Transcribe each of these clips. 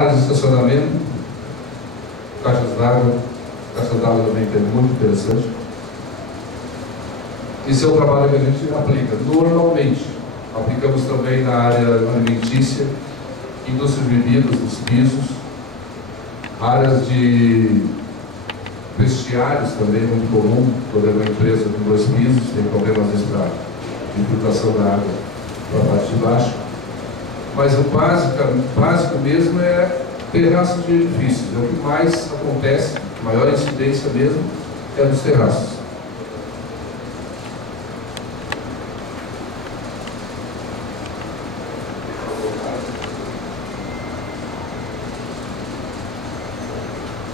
áreas de estacionamento, caixas d'água. Caixas d'água também é muito interessante. Esse é o trabalho que a gente aplica normalmente. Aplicamos também na área alimentícia, indústria de bebidas, dos pisos, áreas de vestiários também, muito comum. Quando é uma empresa com 2 pisos, tem problemas para infiltração da água para a parte de baixo. Mas o básico mesmo é terraços de edifícios. É o que mais acontece, a maior incidência mesmo é dos terraços.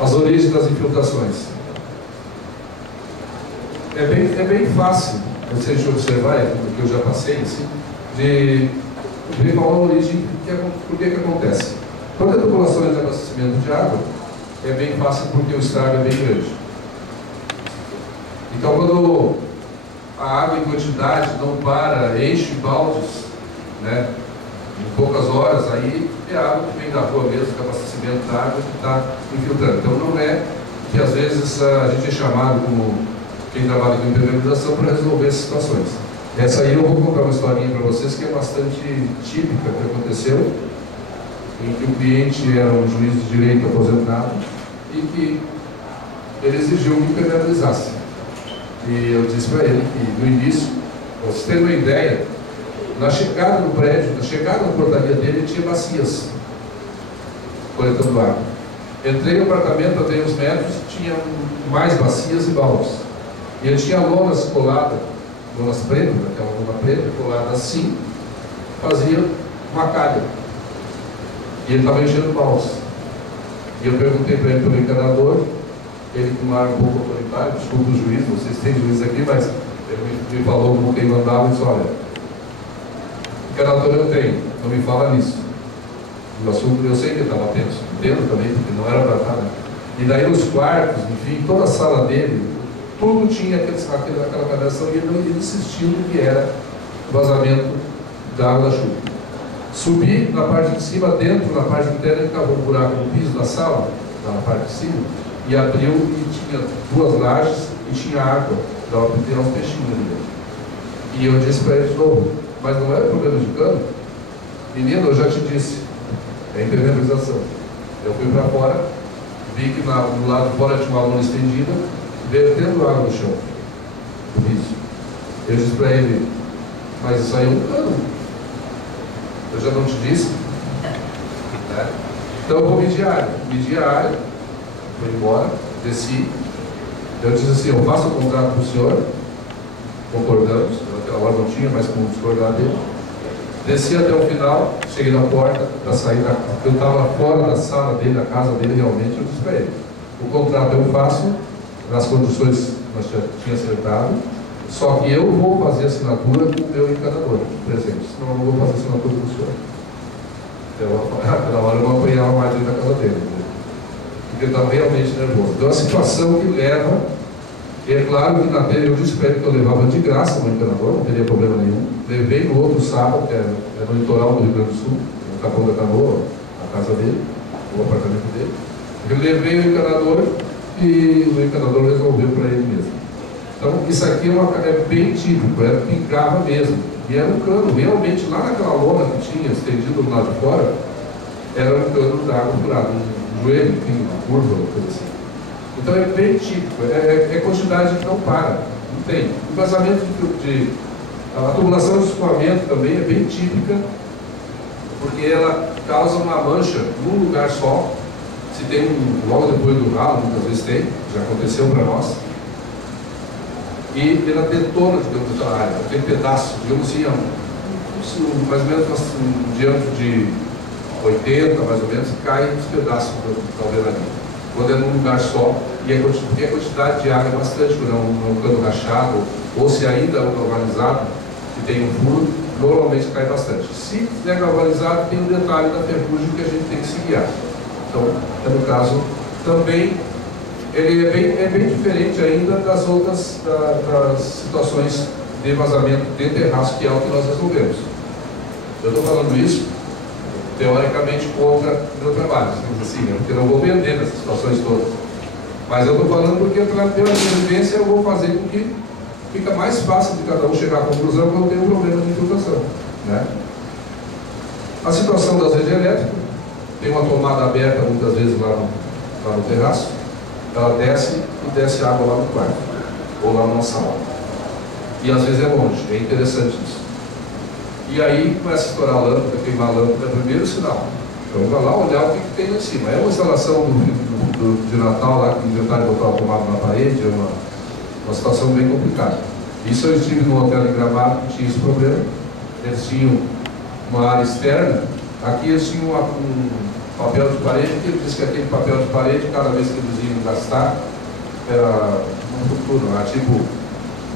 As origens das infiltrações. É bem fácil, se a gente observar, porque eu já passei, assim, de ver qual a origem, por que acontece. Quando a tubulação é de abastecimento de água, é bem fácil porque o estrago é bem grande. Então, quando a água em quantidade não para, enche baldes, né, em poucas horas, aí é a água que vem da rua mesmo, que é o abastecimento da água que está infiltrando. Então, não é que às vezes a gente é chamado como quem trabalha com impermeabilização para resolver essas situações. Essa aí eu vou contar uma historinha para vocês que é bastante típica que aconteceu, em que o cliente era um juiz de direito aposentado e que ele exigiu que impermeabilizasse. E eu disse para ele que no início, para vocês terem uma ideia, na chegada no prédio, na chegada na portaria dele, tinha bacias coletando água. Entrei no apartamento, andei uns metros, tinha mais bacias e baldes. E ele tinha lonas coladas, lonas pretas, aquela lona preta colada assim, fazia uma calha. E ele estava enchendo baldes. E eu perguntei para ele pelo encanador, ele com um ar um pouco autoritário, desculpa o juiz, vocês têm juiz aqui, mas ele me falou como quem mandava e disse, olha, encanador eu tenho, não me fala nisso. O assunto eu sei que ele estava tenso, entendo também, porque não era para estar, né? E daí nos quartos, enfim, toda a sala dele, tudo tinha aquela radiação e ele insistiu que era vazamento da água da chuva. Subi na parte de cima, dentro, na parte interna, ele cavou um buraco no piso da sala, na parte de cima, e abriu e tinha 2 lajes e tinha água, dava para ter uns peixinhos ali dentro. E eu disse para ele de novo, mas não era problema de cano? Menino, eu já te disse, é impermeabilização. Eu fui para fora, vi que do lado de fora tinha uma lona estendida, vertendo água no chão, do piso. Eu disse para ele, mas isso aí é um cano. Eu já não te disse? Né? Então eu vou medir a área. Medi a área, fui embora, desci. Eu disse assim, eu faço o contrato com o senhor, concordamos, naquela hora não tinha mais como discordar dele. Desci até o final, cheguei na porta para sair eu estava fora da sala dele, da casa dele, realmente, eu disse para ele, o contrato eu faço, nas condições que nós tínhamos acertado, só que eu vou fazer assinatura com o meu encanador presente, senão eu não vou fazer assinatura com o senhor. Naquela hora eu não apanhava mais dentro da casa dele, né? Porque eu estava realmente nervoso. Então a situação que leva, é claro que na tela eu disse para ele que eu levava de graça o encanador, não teria problema nenhum. Levei no outro sábado, que é no litoral do Rio Grande do Sul, no Capão da Canoa, a casa dele, o apartamento dele. Eu levei o encanador e o encanador resolveu para ele mesmo. Então, isso aqui é bem típico, picava mesmo. E era um cano, realmente, lá naquela lona que tinha estendido do lado de fora, era um cano d'água furado, um joelho, enfim, uma curva, uma coisa assim. Então, é bem típico, é quantidade que não para, não tem. O vazamento a tubulação de escoamento também é bem típica, porque ela causa uma mancha num lugar só. Se tem logo depois do ralo, muitas vezes tem, já aconteceu para nós. E ela detona, digamos, aquela área, tem pedaços, digamos assim, mais ou menos um diâmetro de 80, mais ou menos, cai os pedaços da alvenaria. Quando é num lugar só, e a quantidade de água é bastante, quando é um cano rachado, ou se ainda é um galvanizado, que tem um furo, normalmente cai bastante. Se é galvanizado, tem um detalhe da ferrugem que a gente tem que se guiar. Então, no caso, também ele é bem diferente ainda das outras das situações de vazamento de terraço, que é o que nós resolvemos. Eu estou falando isso teoricamente contra o meu trabalho, digamos assim, né? Porque eu não vou vender nessas situações todas. Mas eu estou falando porque pela minha vivência eu vou fazer com que fica mais fácil de cada um chegar à conclusão quando tem um problema de infiltração, né? A situação das redes elétricas, tem uma tomada aberta muitas vezes lá no terraço, ela desce e desce água lá no quarto, ou lá na sala. E às vezes é longe, é interessante isso. E aí começa a estourar a lâmpada, queimar a lâmpada, é o primeiro sinal. Então vai lá olhar o que tem lá em cima. É uma instalação de Natal lá, que inventaram botar o tomado na parede, é uma situação bem complicada. Isso eu estive no hotel em Gramado que tinha esse problema. Eles tinham uma área externa, aqui eles tinham um papel de parede, que ele disse que aquele papel de parede, cada vez que eles iam gastar, era uma fortuna, né? Tipo,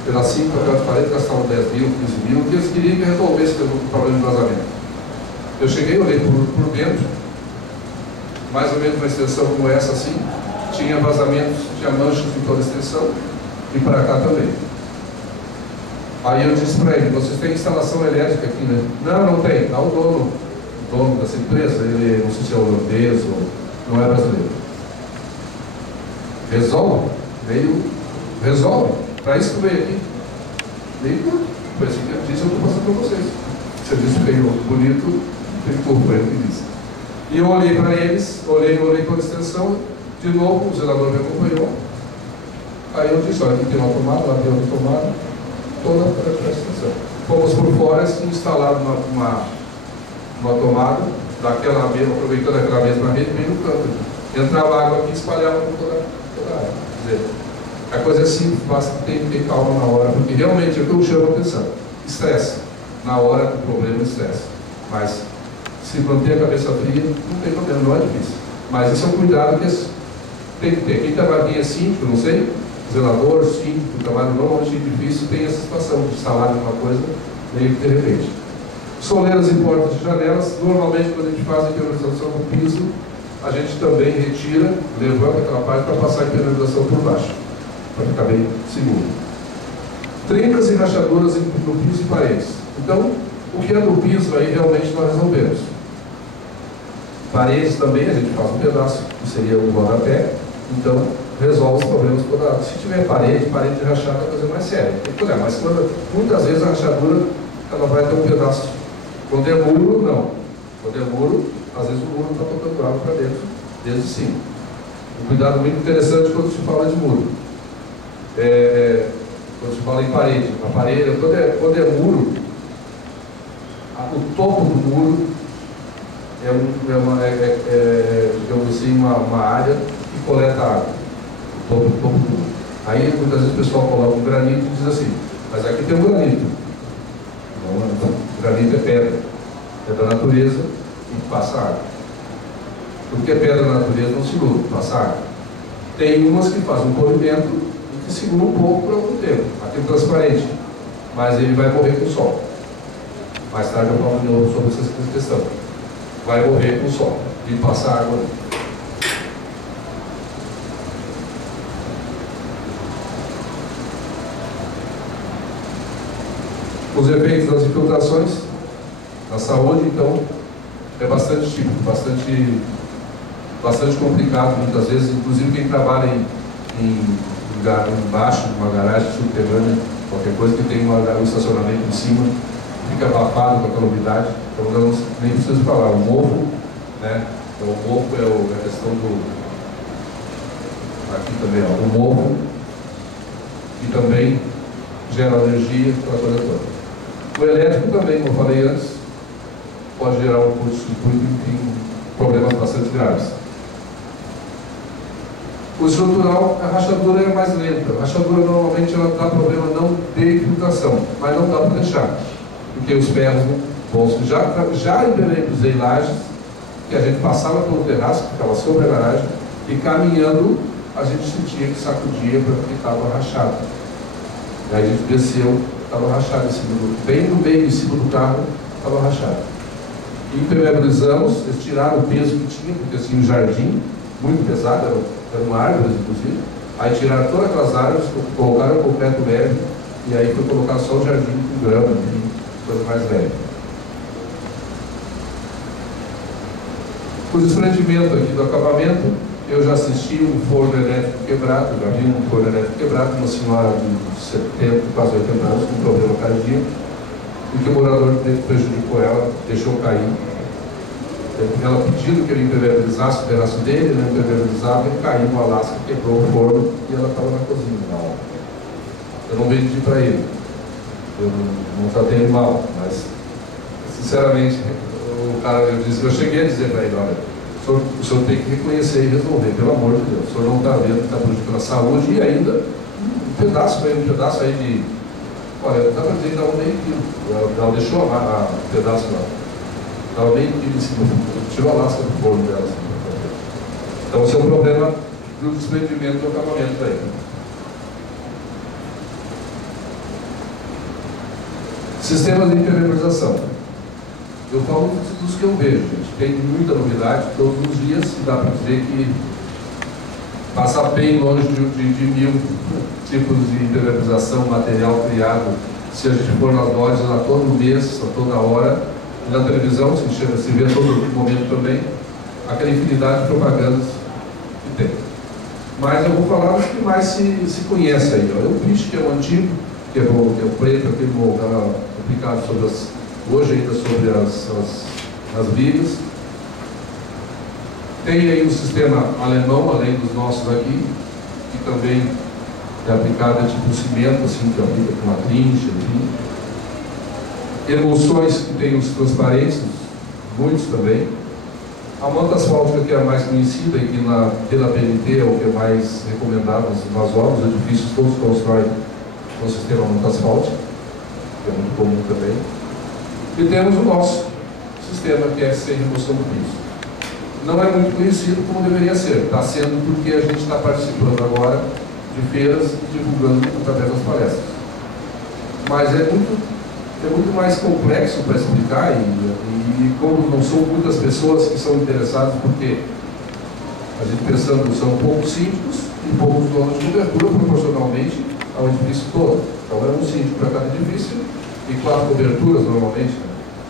pedacinho de papel de parede gastavam 10 mil, 15 mil, que eles queriam que resolvesse o problema de vazamento. Eu cheguei, olhei por dentro, mais ou menos uma extensão como essa assim, tinha vazamentos, tinha manchas em toda a extensão, e para cá também. Aí eu disse para ele, vocês têm instalação elétrica aqui, né? Não, não tem. Ah, o dono dessa empresa, ele não sei se é holandês ou não é brasileiro. Resolve. Para isso que eu veio aqui. Foi assim que eu disse, eu estou passando para vocês. Se eu disse feio, bonito, ficou, foi o que disse. E eu olhei para eles, olhei toda a extensão, de novo o zelador me acompanhou. Aí eu disse, olha, aqui tem uma tomada, lá tem outra tomada, toda a extensão. Fomos por fora e instalado uma tomada, daquela mesma, aproveitando aquela mesma rede, bem no canto. Entrava água aqui e espalhava por toda a área. Quer dizer, a coisa é simples, basta ter que ter calma na hora, porque realmente é o que eu chamo a atenção. Estresse. Na hora do problema, estresse. Mas se manter a cabeça fria, não tem problema, não é difícil. Mas esse é um cuidado que tem que ter. Quem trabalha, quem é síndico, não sei, zelador, síndico, trabalho normalmente difícil, tem essa situação de instalar uma coisa meio que de repente. Soleiras e portas de janelas, normalmente quando a gente faz a impermeabilização do piso, a gente também retira, levanta aquela parte para passar a impermeabilização por baixo, para ficar bem seguro. Trincas e rachaduras no piso e paredes. Então, o que é do piso aí realmente nós resolvemos. Paredes também a gente faz um pedaço, que seria o rodapé, então resolve os problemas toda hora. Se tiver parede de rachada é a coisa mais séria. Mas muitas vezes a rachadura ela vai ter um pedaço. Quando é muro, não. Quando é muro, às vezes o muro está tocando água para dentro, desde cima. Um cuidado muito interessante quando se fala de muro. Quando se fala em parede. A parede, quando é muro, o topo do muro digamos assim, uma área que coleta água. O topo do muro. Aí muitas vezes o pessoal coloca um granito e diz assim, mas aqui tem um granito. Não, granito é pedra. É da natureza e passa água. Porque pedra da natureza não segura, passa água. Tem umas que fazem um polimento e que segura um pouco por algum tempo. Aqui é transparente, mas ele vai morrer com o sol. Mais tarde eu falo de novo sobre essa questão. Vai morrer com o sol e passar água. Os efeitos das infiltrações na saúde, então, é bastante típico, bastante complicado, muitas vezes, inclusive quem trabalha embaixo de uma garagem subterrânea, qualquer coisa que tem um estacionamento em cima, fica abafado com aquela umidade, então eu nem preciso falar, o mofo, né? Então, o mofo é a questão do... Aqui também, ó, o mofo, que também gera alergia para a coisa toda. O elétrico também, como eu falei antes, pode gerar um curto-circuito, enfim, problemas bastante graves. O estrutural, a rachadura é mais lenta. A rachadura normalmente ela dá problema não de infiltração, mas não dá para deixar, porque os ferros vão. Já impermeabilizei lajes, que a gente passava pelo terraço, que ficava sobre a garagem, e caminhando a gente sentia que sacudia porque estava rachado. Aí a gente desceu, estava rachado em cima bem no meio, em cima do carro, estava rachado. Impermeabilizamos, eles tiraram o peso que tinha, porque tinha um jardim muito pesado, eram árvores inclusive. Aí tiraram todas aquelas árvores, colocaram o concreto leve, e aí foi colocar só o jardim com grama, coisa mais leve. O desprendimento aqui do acabamento, eu já assisti um forno elétrico quebrado, já vi um forno elétrico quebrado, uma senhora de 70, quase 80 anos, com problema cardíaco, e que o morador prejudicou ela, deixou cair. Ela pedindo que ele impermeabilizasse o pedaço dele, ele não impermeabilizava, ele caiu no Alasca, quebrou o forno e ela estava na cozinha na hora. Eu não vendi para ele, eu não tratei ele mal, mas sinceramente, o cara, eu cheguei a dizer para ele, olha, o senhor tem que reconhecer e resolver, pelo amor de Deus, o senhor não está vendo que está prejudicando a saúde e ainda um pedaço aí de, olha, dá para dizer que dá um meio quilo, ela deixou o pedaço lá. Estava bem em cima, tirou a lasca do forno dela. Assim, então, esse é o problema do desprendimento do acabamento aí. Sistemas de impermeabilização. Eu falo dos que eu vejo, gente. Tem muita novidade todos os dias e dá para dizer que passa bem longe de 1000 tipos de impermeabilização, material criado, se a gente for nas lojas a todo mês, a toda hora. Na televisão se vê a todo momento também aquela infinidade de propagandas que tem. Mas eu vou falar dos que mais se conhece aí. Ó. O piche, que é o antigo, que é o preto, aquele aplicado sobre hoje ainda sobre as vigas. Tem aí um sistema alemão, além dos nossos aqui, que também é aplicado tipo cimento, assim, que aplica com uma trincha, enfim. Emulsões que tem os transparentes, muitos também. A manta asfáltica, que é a mais conhecida e que pela PNT é o que é mais recomendado nas obras, os edifícios todos constroem com o sistema manta asfáltica, que é muito comum também. E temos o nosso sistema, que é sem remoção do piso. Não é muito conhecido como deveria ser, está sendo porque a gente está participando agora de feiras e divulgando através das palestras. Mas é muito mais complexo para explicar e como não são muitas pessoas que são interessadas, porque a gente pensando são poucos síndicos e poucos donos de cobertura proporcionalmente ao edifício todo. Então é um síndico para cada edifício e 4 coberturas normalmente.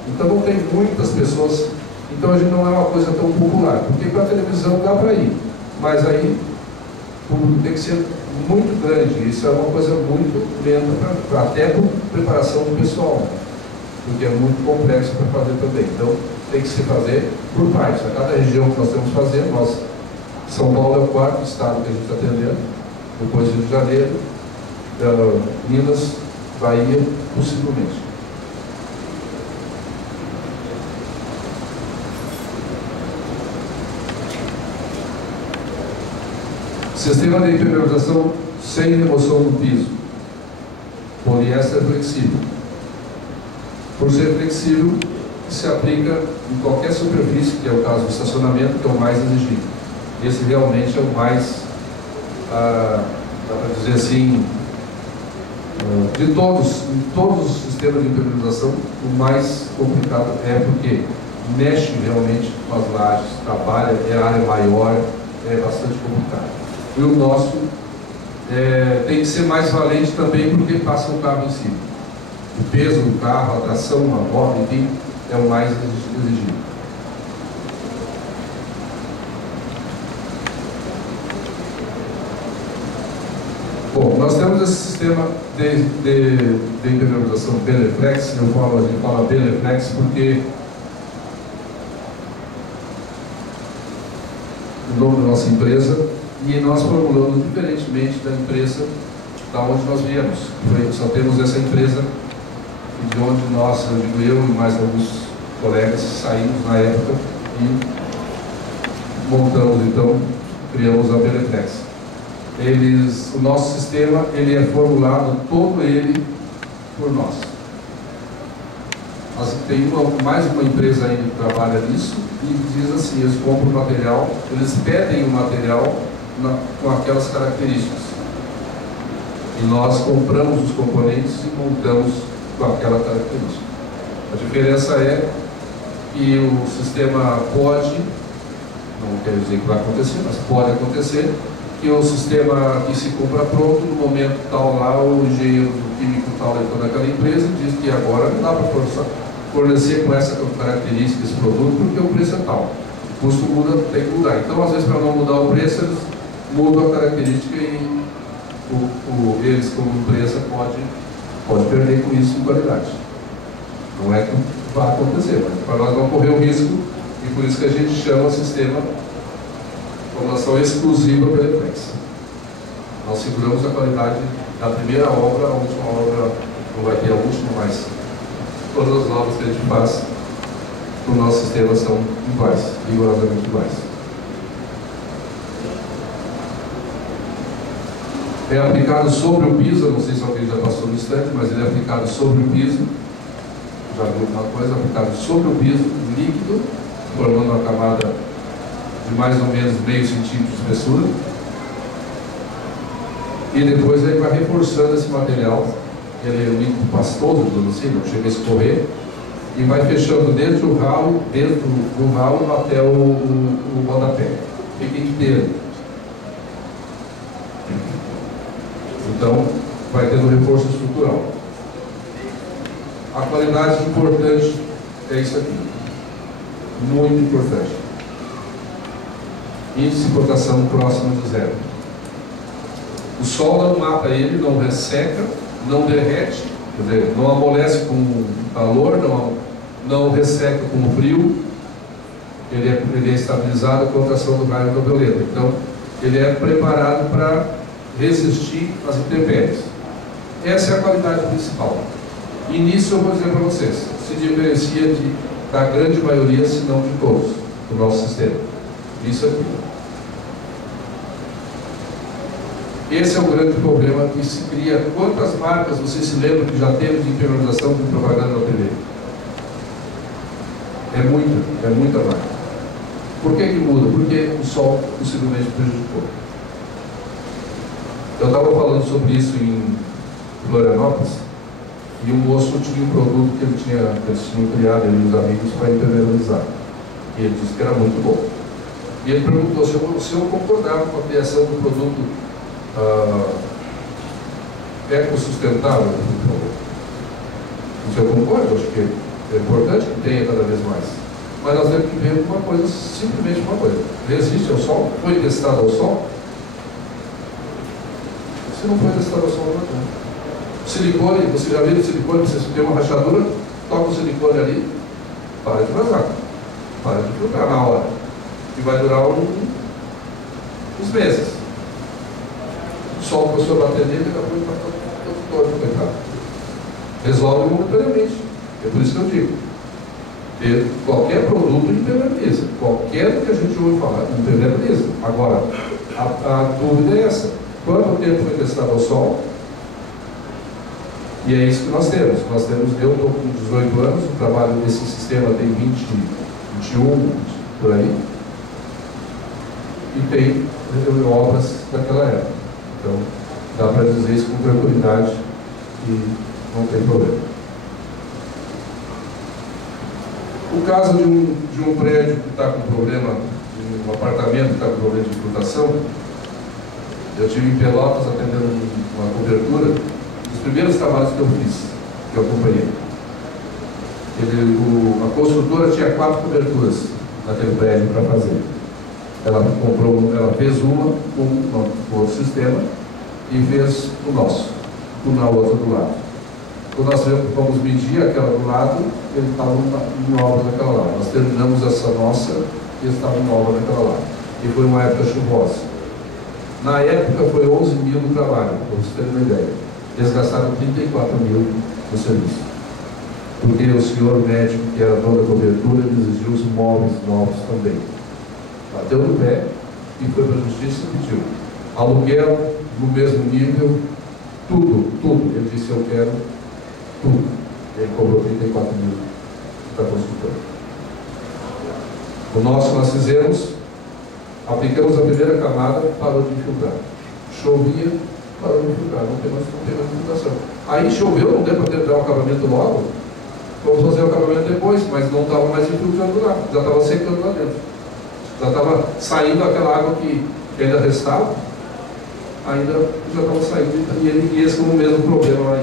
Então não tem muitas pessoas, então a gente não é uma coisa tão popular, porque para a televisão dá para ir, mas aí o público tem que ser muito grande, isso é uma coisa muito lenta, até por preparação do pessoal, porque é muito complexo para fazer também. Então, tem que se fazer por partes. A cada região que nós temos que fazer, São Paulo é o 4º estado que a gente está atendendo, depois Rio de Janeiro, Minas, Bahia, possivelmente. Sistema de impermeabilização sem remoção do piso. Poliéster flexível. Por ser flexível, se aplica em qualquer superfície, que é o caso do estacionamento, que é o mais exigido. Esse realmente é o mais, dá para dizer assim, de todos os sistemas de impermeabilização, o mais complicado é porque mexe realmente com as lajes, trabalha, é área maior, é bastante complicado. E o nosso tem que ser mais valente também porque passa um carro em cima. O peso do carro, a tração, a roda, enfim, é o mais exigido. Bom, nós temos esse sistema de impermeabilização Beleflex. A gente fala Beleflex porque o nome da nossa empresa, e nós formulamos diferentemente da empresa da onde nós viemos. Só temos essa empresa de onde nós, eu e mais alguns colegas, saímos na época e montamos, então, criamos a Beleflex. O nosso sistema, ele é formulado todo ele por nós. Tem mais uma empresa aí que trabalha nisso e diz assim, eles compram o material, eles pedem o material com aquelas características. E nós compramos os componentes e montamos com aquela característica. A diferença é que o sistema pode, não quer dizer que vai acontecer, mas pode acontecer, que o sistema que se compra pronto, no momento tal lá, o engenheiro químico tal daquela empresa diz que agora não dá para fornecer com essa característica esse produto porque o preço é tal. O custo muda, tem que mudar. Então, às vezes, para não mudar o preço, eles mudam a característica e eles, como empresa, pode perder com isso em qualidade. Não é que vai acontecer, mas para nós não correr o risco, e por isso que a gente chama o sistema formação exclusiva pela Eplex. Nós seguramos a qualidade da primeira obra, a última obra não vai ter a última, mas todas as obras que a gente faz no nosso sistema são iguais, rigorosamente iguais. É aplicado sobre o piso, não sei se alguém já passou no instante, mas ele é aplicado sobre o piso. Já viu uma coisa, aplicado sobre o piso, líquido, formando uma camada de mais ou menos meio centímetro de espessura. E depois ele vai reforçando esse material, ele é um líquido pastoso, assim, não chega a escorrer, e vai fechando desde o ralo, dentro do ralo até o rodapé. Fica inteiro. Então, vai tendo reforço estrutural. A qualidade importante é isso aqui. Muito importante. Índice de proteção próximo de zero. O sol não mata ele, não resseca, não derrete, quer dizer, não amolece com calor, não resseca com frio. Ele é estabilizado contra a ação do raio ultravioleta. Então, ele é preparado para resistir às intempéries. Essa é a qualidade principal. E nisso eu vou dizer para vocês, se diferencia da grande maioria, se não de todos, do nosso sistema. Isso aqui. Esse é o grande problema que se cria. Quantas marcas você se lembra que já teve de impermeabilização de propaganda na TV? É muita marca. Por que muda? Porque o sol possivelmente prejudicou. Eu estava falando sobre isso em Florianópolis, e o moço tinha um produto que eles tinham criado, ele e os amigos, para impermeabilizar. E ele disse que era muito bom. E ele perguntou se eu concordava com a criação do produto ecossustentável. Se eu concordo, acho que é importante que tenha cada vez mais. Mas nós temos que ver uma coisa, simplesmente uma coisa. Resiste ao sol? Foi testado ao sol? Se não foi testado ao sol, não é. Silicone, você já viu o silicone, você tem uma rachadura, toca o silicone ali, para de vazar, para de filtrar na hora. E vai durar uns meses. O sol começou a bater nele, daqui a pouco está todo coitado. Resolve momentaneamente. É por isso que eu digo. Qualquer produto impermeabiliza. Qualquer que a gente ouve falar, impermeabiliza. Agora, a dúvida é essa. Quanto tempo foi testado ao sol? E é isso que nós temos. Eu estou com 18 anos, o trabalho nesse sistema tem 20, 21, por aí. E tem obras daquela época. Então, dá para dizer isso com tranquilidade e não tem problema. O caso de um prédio que está com problema, de um apartamento que está com problema de infiltração, eu tive em Pelotas atendendo uma cobertura, os primeiros trabalhos que eu fiz, que eu acompanhei. A construtora tinha 4 coberturas naquele prédio para fazer. Ela fez uma com o outro sistema e fez o nosso, na outra do lado. Quando nós fomos medir aquela do lado, ele estava em obra daquela lá. Nós terminamos essa nossa e eles estavam em obra daquela lá. E foi uma época chuvosa. Na época foi 11 mil no trabalho, para vocês terem uma ideia. Eles gastaram 34 mil no serviço. Porque o senhor médico, que era dono da cobertura, ele exigiu os móveis novos também. Bateu no pé e foi para a justiça e pediu aluguel no mesmo nível, tudo. Ele disse: eu quero tudo. Ele cobrou 34 mil da construtora. O nosso nós fizemos, aplicamos a primeira camada, parou de infiltrar. Chovia, parou de infiltrar, não tem mais infiltração. Aí choveu, não deu para tentar o acabamento logo, vamos fazer o acabamento depois, mas não estava mais infiltrando lá, já estava secando lá dentro. Já estava saindo aquela água que ainda restava, ainda já estava saindo, e esse foi o mesmo problema lá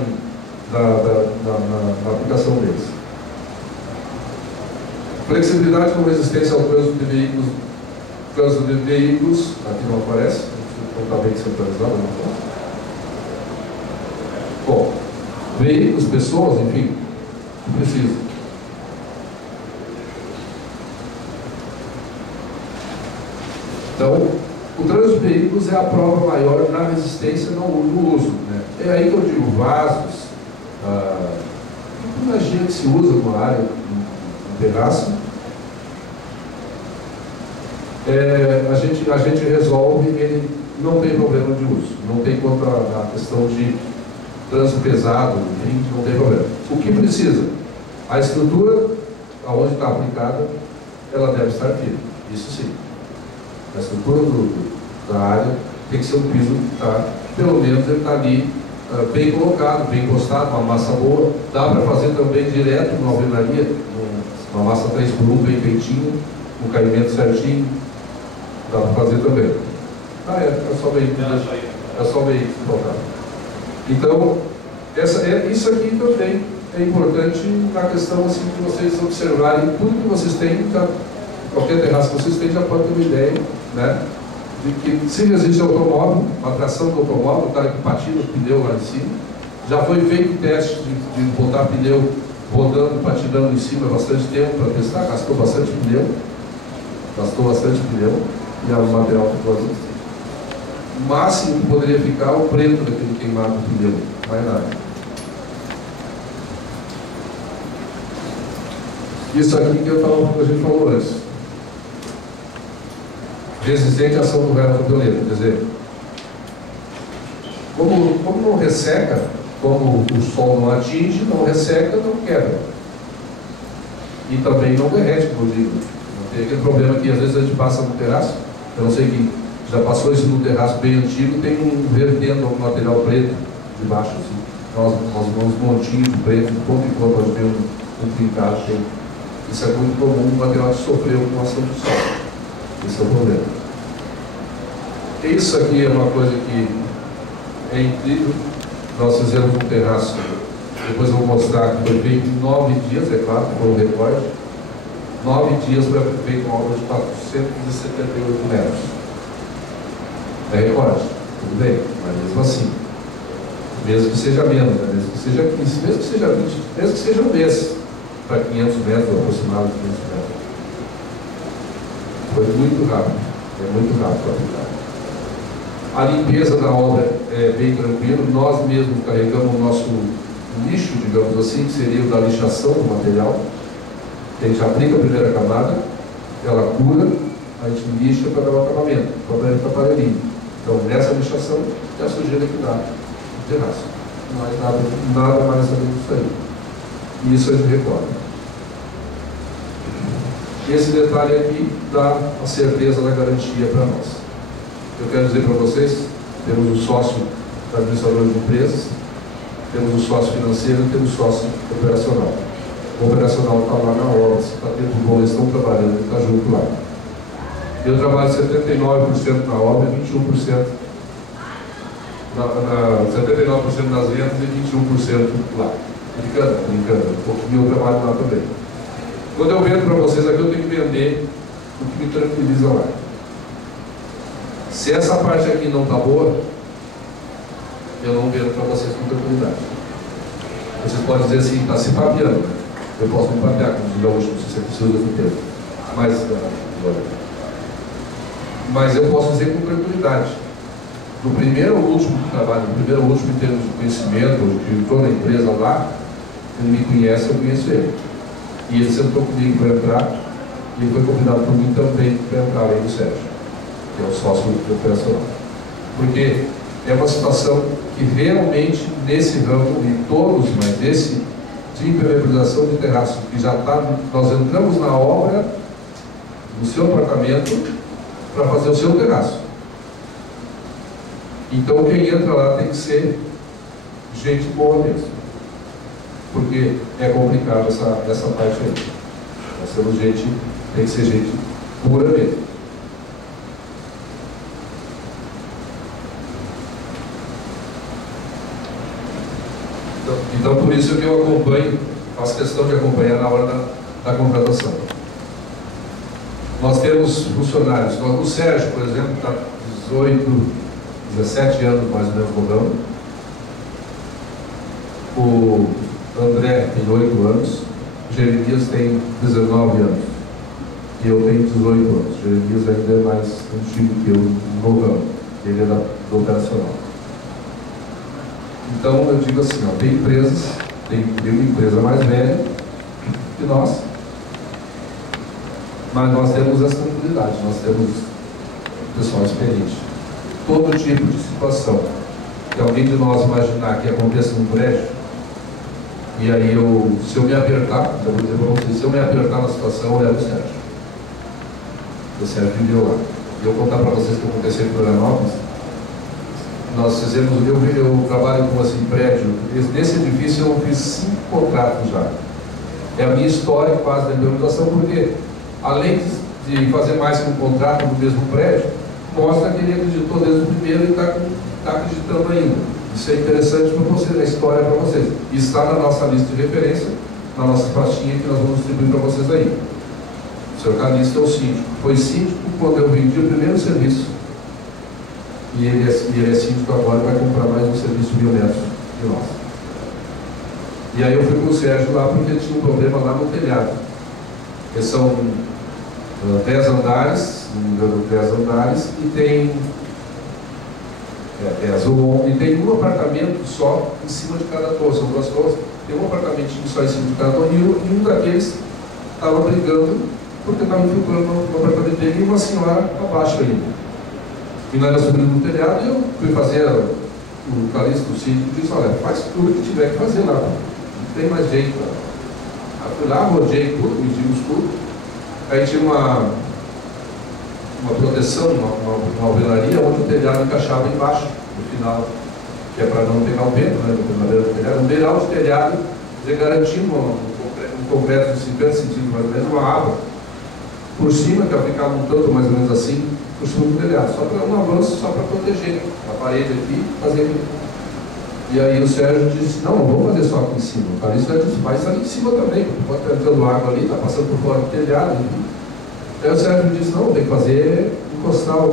na aplicação deles. Flexibilidade com resistência ao trânsito de veículos. Trânsito de veículos, aqui não aparece, não está bem centralizado, não está. Bom, veículos, pessoas, enfim, precisa. Então, o trânsito de veículos é a prova maior na resistência no uso. Né? É aí que eu digo vasos, energia que se usa numa área, um terraço. A gente resolve, ele não tem problema de uso, não tem contra a questão de trânsito pesado, enfim, não tem problema. O que precisa? A estrutura, aonde está aplicada, ela deve estar firme, isso sim. A estrutura da área tem que ser um piso que está, pelo menos ele está ali bem colocado, bem encostado, uma massa boa. Dá para fazer também direto numa alvenaria, uma massa 3x1 bem feitinha, um caimento certinho. Dá para fazer também. É só veículo colocado. Então, isso aqui também é importante na questão assim, de vocês observarem tudo que vocês têm, qualquer terraço que vocês têm já pode ter uma ideia, né? De que se existe automóvel, a tração do automóvel, o cara que patina o pneu lá em cima, já foi feito teste de botar pneu rodando, patinando em cima há bastante tempo para testar, gastou bastante pneu, e o material ficou assim. O máximo que poderia ficar o preto daquele queimado do pneu, mais nada. Isso aqui que a gente falou antes. Resistente à ação do raio ultravioleta, quer dizer, como não resseca, como o sol não atinge, não resseca, não quebra. E também não derrete, como eu digo. Não tem aquele problema que às vezes a gente passa no terraço, eu não sei quem já passou isso no terraço bem antigo, tem um vertendo um material preto de baixo, assim. Uns montinhos de preto, de ponto em ponto, onde tem um trincado. Isso é muito comum, o material que sofreu com a ação do sol. Esse é o problema. Isso aqui é uma coisa que é incrível. Nós fizemos um terraço, depois eu vou mostrar que foi feito em 9 dias, é claro, foi um recorde. 9 dias para ter feito uma obra de 478 metros. É recorde, tudo bem, mas mesmo assim, mesmo que seja menos, né? Mesmo que seja 15, mesmo que seja 20, mesmo que seja um mês, para 500 metros, aproximado de 500 metros. Foi muito rápido, é muito rápido para aplicar. A limpeza da obra é bem tranquila, nós mesmos carregamos o nosso lixo, digamos assim, que seria o da lixação do material. A gente aplica a primeira camada, ela cura, a gente lixa para dar o acabamento, para ele ficar aparelhinho. Então, nessa lixação, é a sujeira que dá no terraço. Não há nada mais além disso aí. E isso a gente recorda. Esse detalhe aqui dá a certeza da garantia para nós. Eu quero dizer para vocês, temos o sócio administrador de empresas, temos o sócio financeiro e temos o sócio operacional. O operacional está lá na obra, se está tempo bom, eles estão trabalhando, ele está junto lá. Eu trabalho 79% na obra e 21% 79% nas vendas e 21% lá. Brincando, um pouquinho eu trabalho lá também. Quando eu vendo para vocês aqui, eu tenho que vender o que me tranquiliza lá. Se essa parte aqui não está boa, eu não vendo para vocês com tranquilidade. Vocês podem dizer assim, está se papeando. Eu posso me papear, como diz o gaúcho, não sei se é possível do tempo. Mas eu posso dizer com tranquilidade. Do primeiro ao último trabalho, do primeiro ao último em termos de conhecimento, de toda a empresa lá, ele me conhece, eu conheço ele. E ele sentou comigo para entrar, e ele foi convidado por mim também para entrar além do Sérgio, que é o sócio operacional. Porque é uma situação que realmente, nesse ramo, e todos, mas nesse de impermeabilização de terraço, que já está, nós entramos na obra, no seu apartamento, para fazer o seu terraço. Então quem entra lá tem que ser gente boa mesmo. Porque é complicado essa parte aí. Nós temos gente, tem que ser gente pura mesmo. Então por isso que eu acompanho, faço questão de acompanhar na hora da contratação. Nós temos funcionários, o Sérgio, por exemplo, está 17 anos mais ou menos rodando. O André tem 8 anos, o Jeremias tem 19 anos e eu tenho 18 anos. O Jeremias ainda é mais antigo que eu no ramo, ele é do operacional. Então eu digo assim, ó, tem empresas, tem uma empresa mais velha que nós, mas nós temos essa tranquilidade, nós temos pessoal experiente. Todo tipo de situação que alguém de nós imaginar que aconteça num prédio, e aí se eu me apertar, eu vou dizer para vocês, se eu me apertar na situação, eu levo o Sérgio. O Sérgio viveu lá. E eu vou contar para vocês o que aconteceu em Florianópolis. Nós fizemos, eu trabalho com assim, prédio, nesse edifício eu fiz 5 contratos já. É a minha história quase da implementação, porque além de fazer mais que um contrato no mesmo prédio, mostra que ele acreditou desde o primeiro e está acreditando ainda. Isso é interessante para vocês, a história para vocês. E está na nossa lista de referência, na nossa pastinha que nós vamos distribuir para vocês aí. O seu canista é o síndico. Foi síndico quando eu vendi o primeiro serviço. E ele é síndico agora, vai comprar mais um serviço de 1.000 metros de nós. E aí eu fui com o Sérgio lá porque ele tinha um problema lá no telhado. Que são 10 andares, se não me engano, 10 andares, e tem 10 ou 11, e tem um apartamento só em cima de cada torre, são 2 torres, tem um apartamentinho só em cima de cada torre, e um daqueles estava brigando porque estava infiltrando no apartamento dele e uma senhora abaixo ainda. E nós subimos no telhado e eu fui fazer o Calixto do sítio e disse, olha, faz tudo que tiver que fazer lá, não tem mais jeito. Aí fui lá, rodei tudo, medimos tudo. Aí tinha uma proteção, uma alvenaria, onde o telhado encaixava embaixo, no final, que é para não pegar o vento, né, na madeira do telhado. Um beiral de telhado, garantindo um concreto de 50 centímetros, mais ou menos, uma aba por cima, que ela ficava um tanto mais ou menos assim, por cima do telhado, só para um avanço, só para proteger a parede aqui, fazer aqui. E aí o Sérgio disse, não vamos fazer só aqui em cima. O Calixto disse, faz ali em cima também, porque pode estar entrando água ali, está passando por fora do telhado. Enfim. Aí o Sérgio disse, não, tem que fazer, encostar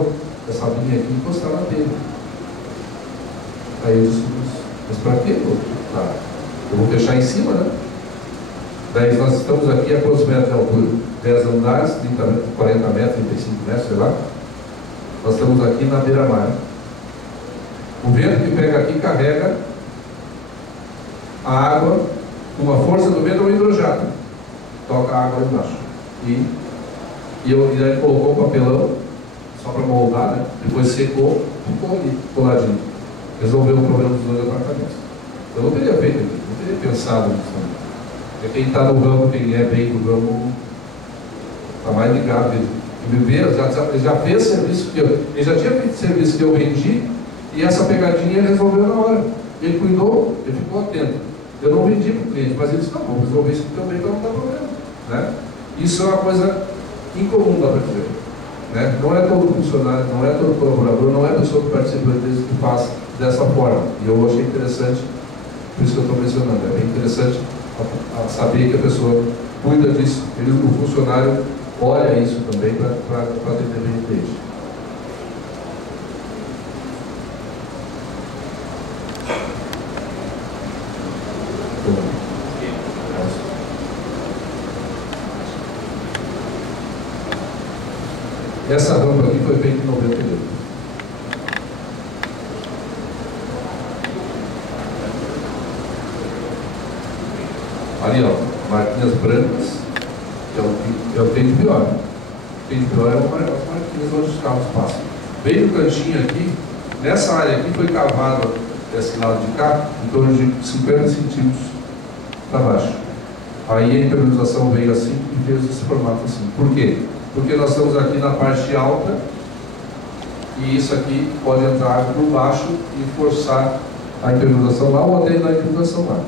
essa linha aqui, encostar na telha. Aí eu disse, mas para quê? Tá. Eu vou fechar em cima, né? Daí nós estamos aqui a quantos metros de altura? 10 andares, 30 metros, 40 metros, 35 metros, sei lá. Nós estamos aqui na beira-mar. O vento que pega aqui carrega a água com a força do vento, é um hidrojato. Toca a água lá embaixo. E aí colocou um papelão, só para moldar, né? Depois secou, ficou ali, coladinho. Resolveu o problema dos 2 apartamentos. Eu não teria feito isso, não teria pensado nisso. Porque quem está no ramo, quem é bem do ramo, está mais ligado. Ele já fez serviço que ele já tinha feito serviço que eu vendi, e essa pegadinha ele resolveu na hora. Ele cuidou, ele ficou atento. Eu não vendi para o cliente, mas ele disse, não, vamos resolver isso também para não dar problema. Né? Isso é uma coisa incomum, dá para dizer. Né? Não é todo funcionário, não é todo colaborador, não é a pessoa que participa desse que faz dessa forma. E eu achei interessante, por isso que eu estou mencionando, é bem interessante a saber que a pessoa cuida disso. O funcionário olha isso também para atender bem o cliente. Essa rampa aqui foi feita em 98. Ali, ó, marquinhas brancas, que é o peito pior. O peito pior é as marquinhas onde os carros passam. Bem no cantinho aqui, nessa área aqui foi cavado desse lado de cá, em torno de 50 centímetros para baixo. Aí a impermeabilização veio assim e fez esse formato assim. Por quê? Porque nós estamos aqui na parte alta e isso aqui pode entrar por baixo e forçar a impermeabilização lá ou até na impermeabilização lá.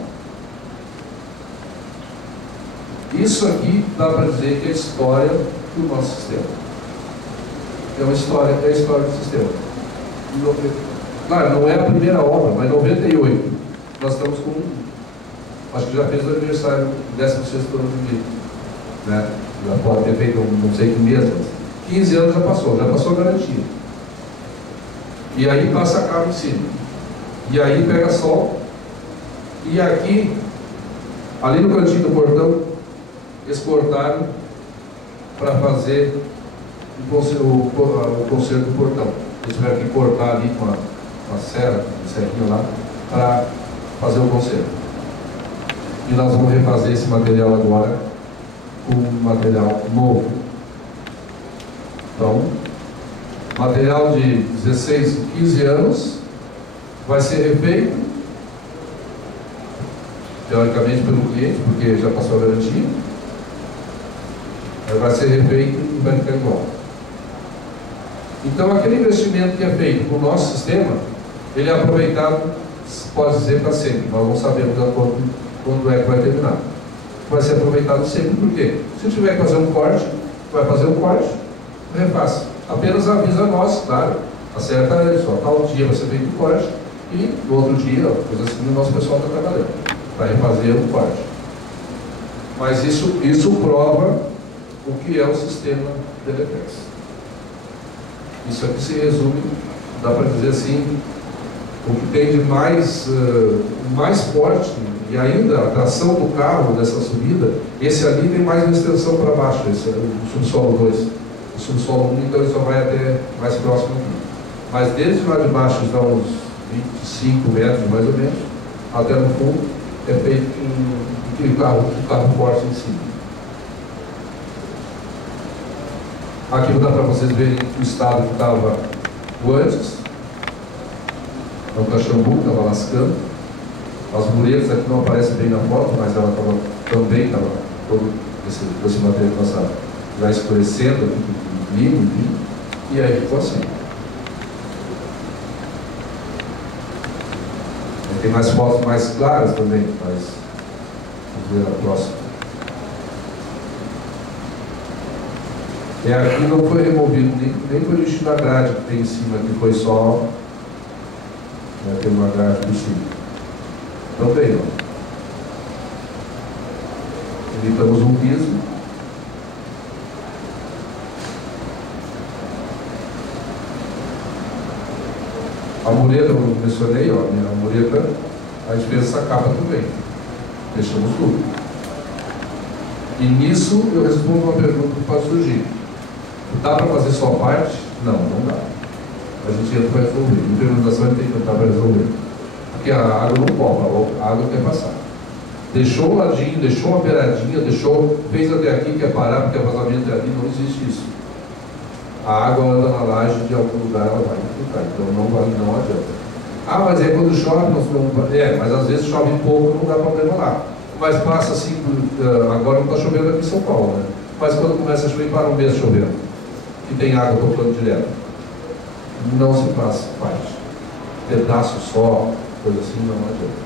Isso aqui dá para dizer que é a história do nosso sistema. É a história do sistema. Claro, não é a primeira obra, mas em 98 nós estamos com, acho que já fez o aniversário do 16º ano de vida, né? Já pode ter feito não sei que mês, mas 15 anos já passou a garantia. E aí passa a cabo em cima. E aí pega sol. E aqui, ali no cantinho do portão, eles cortaram para fazer o conserto do portão. Eles tiveram que cortar ali com a serra, a serrinha lá, para fazer o conserto. E nós vamos refazer esse material agora com um material novo. Então, material de 16, 15 anos vai ser refeito, teoricamente pelo cliente, porque já passou a garantia. Vai ser refeito e vai ficar igual. Então, aquele investimento que é feito com o nosso sistema, ele é aproveitado, pode dizer, para sempre. Nós não sabemos quando é que vai terminar. Vai ser aproveitado sempre, por quê? Se tiver que fazer um corte, vai fazer um corte, refaça. Apenas avisa a nós, claro, acerta só tal dia vai ser feito o corte e no outro dia, coisa assim, o nosso pessoal está trabalhando para refazer o corte. Mas isso prova o que é o sistema Deletex. Isso aqui se resume, dá para dizer assim, o que tem de mais forte e ainda a tração do carro dessa subida, esse ali tem mais uma extensão para baixo, esse é o subsolo 2. O subsolo 1, então ele só vai até mais próximo aqui. Mas desde lá de baixo, dá uns 25 metros mais ou menos, até no fundo, é feito com aquele carro forte em cima. Aqui dá para vocês verem o estado que estava antes. É um caxambu que estava lascando. As muretas aqui não aparecem bem na foto, mas ela também estava todo esse material passado já escurecendo aqui, vinho, e aí ficou assim. Tem mais fotos mais claras também, mas vamos ver a próxima. Aqui não foi removido, nem foi lixo da grade que tem em cima, aqui foi só tem uma grade por cima. Então bem, limpamos um piso. A mureta, eu mencionei, a mureta, a gente fez essa capa também. Deixamos tudo. E nisso eu respondo uma pergunta que pode surgir. Dá para fazer só parte? Não, não dá. A gente entra para resolver. Em implementação a gente tem que tentar para resolver. Porque a água não copa, a água quer passar. Deixou um ladinho, deixou uma beiradinha, fez até aqui, quer parar porque o vazamento é ali, não existe isso. A água anda na laje, de algum lugar ela vai infiltrar, então não adianta. Ah, mas é quando chove, mas às vezes chove pouco, não dá problema lá. Mas passa assim, agora não está chovendo aqui em São Paulo, né? Mas quando começa a chover, para um mês chovendo, e tem água tocando direto, não se passa parte. Pedaço só, coisa assim, não adianta.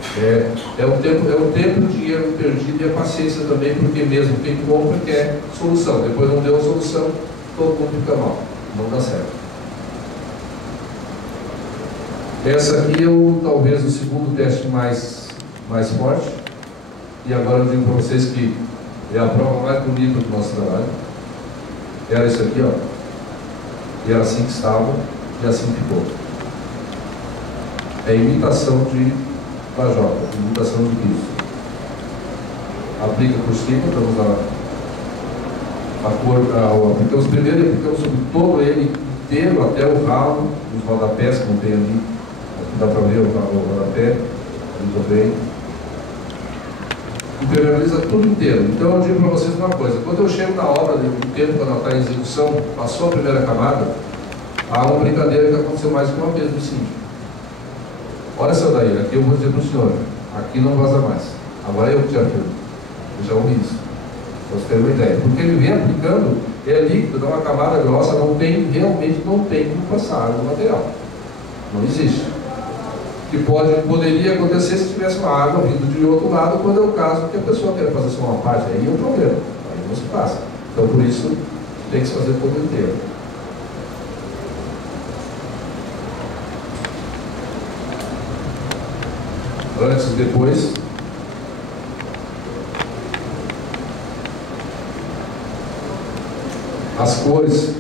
É o tempo, o dinheiro perdido e a paciência também, porque mesmo quem compra quer solução. Depois não deu a solução, todo mundo fica mal. Não dá certo. Essa aqui é talvez o segundo teste mais forte. E agora eu digo para vocês que é a prova mais bonita do nosso trabalho. Era isso aqui, ó. E era assim que estava e assim ficou. É imitação de lajota, imitação de piso. Aplica por cima, vamos a cor, aplicamos primeiro, aplicamos sobre todo ele inteiro, até o ralo, os rodapés que não tem ali. Aqui dá para ver o rodapé, ali também. Impermeabiliza tudo inteiro. Então eu digo para vocês uma coisa: quando eu chego na obra, no tempo, quando ela está em execução, passou a primeira camada, há uma brincadeira que aconteceu mais que uma vez no síndico. Olha essa daí, aqui eu vou dizer para o senhor, aqui não vaza mais. Agora eu que já fiz, eu já ouvi isso. Para vocês terem uma ideia. Porque ele vem aplicando, é líquido, dá uma camada grossa, realmente não tem como passar água no material. Não existe. Que poderia acontecer se tivesse uma água vindo de outro lado, quando é o caso que a pessoa quer fazer só uma parte, aí é um problema, aí não se passa. Então por isso tem que se fazer todo inteiro. Antes e depois. As cores,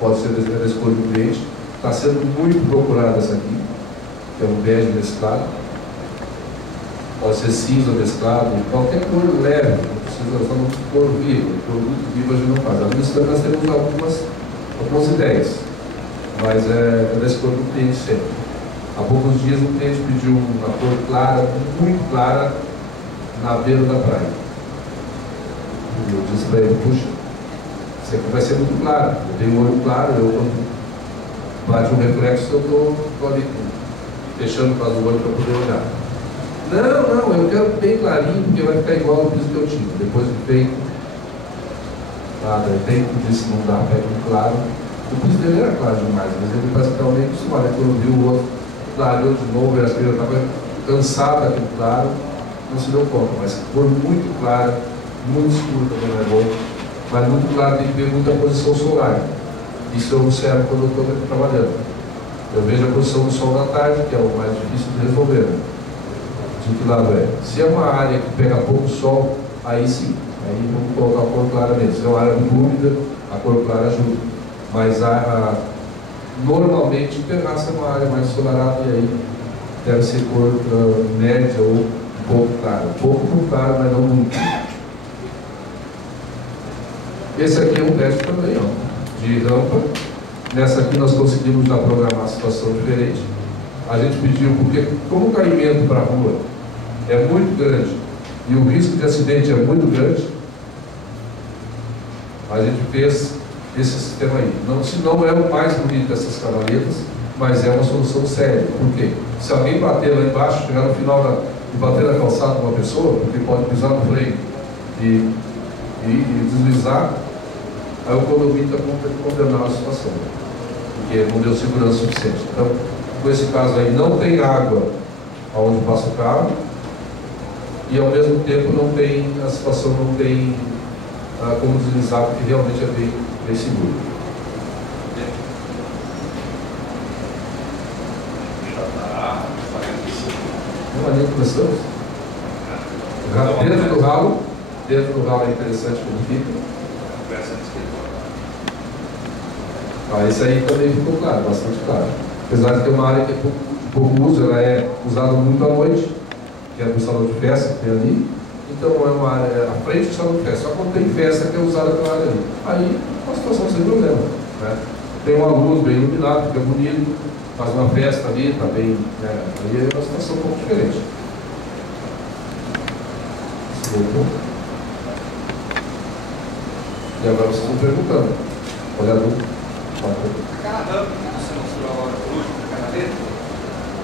pode ser da escolha do cliente. Está sendo muito procurada essa aqui, que é um bege mesclado. Pode ser cinza mesclado, qualquer cor leve, não precisa usar uma cor viva. Produto vivo a gente não faz. Além disso, nós temos algumas ideias, mas é da escolha do cliente sempre. Há poucos dias um cliente pediu uma cor clara, muito clara, na beira da praia. Eu disse para ele, puxa, isso aqui vai ser muito claro. Eu tenho um olho claro, quando bate um reflexo, eu estou ali fechando quase o olho para poder olhar. Não, eu quero bem clarinho, porque vai ficar igual ao piso que eu tinha. Depois de feito, nada, o tempo disse não dá, pega um claro. O piso dele era claro demais, mas ele parece que estava meio acostumado. Quando viu o outro, clareou de novo, e a criança estava cansada daquele claro, não se deu conta. Mas cor muito clara, muito escuro também não é bom, mas muito claro tem que ver muita posição solar. Isso eu observo quando eu estou trabalhando. Eu vejo a posição do sol da tarde, que é o mais difícil de resolver. De que lado é? Se é uma área que pega pouco sol, aí sim, aí vamos colocar a cor clara mesmo. Se é uma área muito úmida, a cor clara ajuda. Mas normalmente o terraço é uma área mais ensolarada e aí deve ser cor média ou um pouco clara. Um pouco claro, mas não muito. Esse aqui é um teste também, ó, de rampa. Nessa aqui nós conseguimos já programar a situação diferente. A gente pediu, porque como o caimento para a rua é muito grande e o risco de acidente é muito grande, a gente fez esse sistema aí. Se não é o mais bonito dessas canaletas, mas é uma solução séria. Por quê? Se alguém bater lá embaixo, chegar no final e bater na calçada de uma pessoa, porque pode pisar no freio e deslizar, aí o condomínio está condenado à situação, porque não deu segurança suficiente. Então, com esse caso aí, não tem água onde passa o carro e ao mesmo tempo a situação não tem como deslizar, porque realmente é bem seguro. Já está 45. Então, ali começamos. Dentro do ralo é interessante como fica. Esse aí também ficou claro, bastante claro. Apesar de ter uma área que é pouco uso, ela é usada muito à noite, que é do salão de festa que tem ali. Então é uma área à frente do salão de festa, só quando tem festa que é usada aquela área ali. Aí uma situação sem problema, né? Tem uma luz bem iluminada, fica bonito, faz uma festa ali, está bem. Aí é uma situação um pouco diferente. E agora vocês estão perguntando. Olha a dúvida. Aquela rampa que você mostrou agora por último, a canaleta,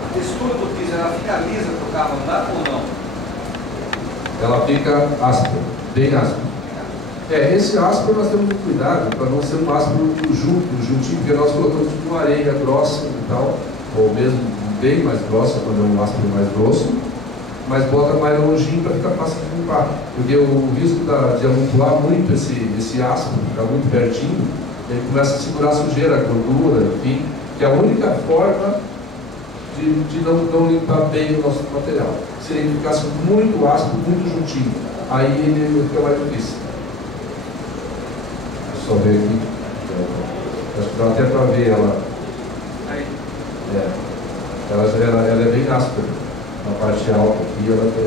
a textura do piso, ela fica lisa para o carro andar ou não? Ela fica áspera, bem áspera. Esse áspero nós temos que cuidar para não ser um áspero juntinho, porque nós colocamos uma areia grossa e tal, ou mesmo bem mais grossa, quando é um áspero mais grosso, mas bota mais longinho para ficar fácil de limpar, porque o risco de amontoar muito esse áspero, ficar muito pertinho, ele começa a segurar a sujeira, a gordura, enfim, que é a única forma de não limpar bem o nosso material. Se ele ficasse muito áspero, muito juntinho, aí ele fica mais difícil. Deixa eu só ver aqui. Acho que dá até para ver ela. Aí. Ela é bem áspera. Na parte alta aqui, ela tem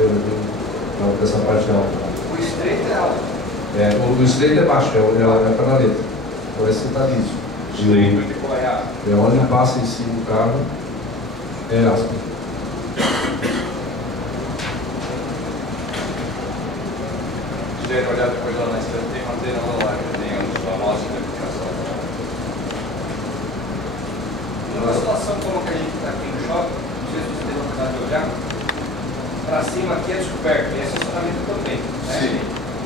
dessa parte alta. O estreito é alto. O estreito é baixo, é a canaleta. Então esse está liso. Estreito de coiar. Onde passa em cima do carro é áspero. Se quiser olhar depois lá na estante, tem madeira lá, tem a amostra de aplicação. Numa situação como a que a gente está aqui no shopping, não sei se você teve a oportunidade de olhar, para cima aqui é descoberto, tem estacionamento também. Né? Sim.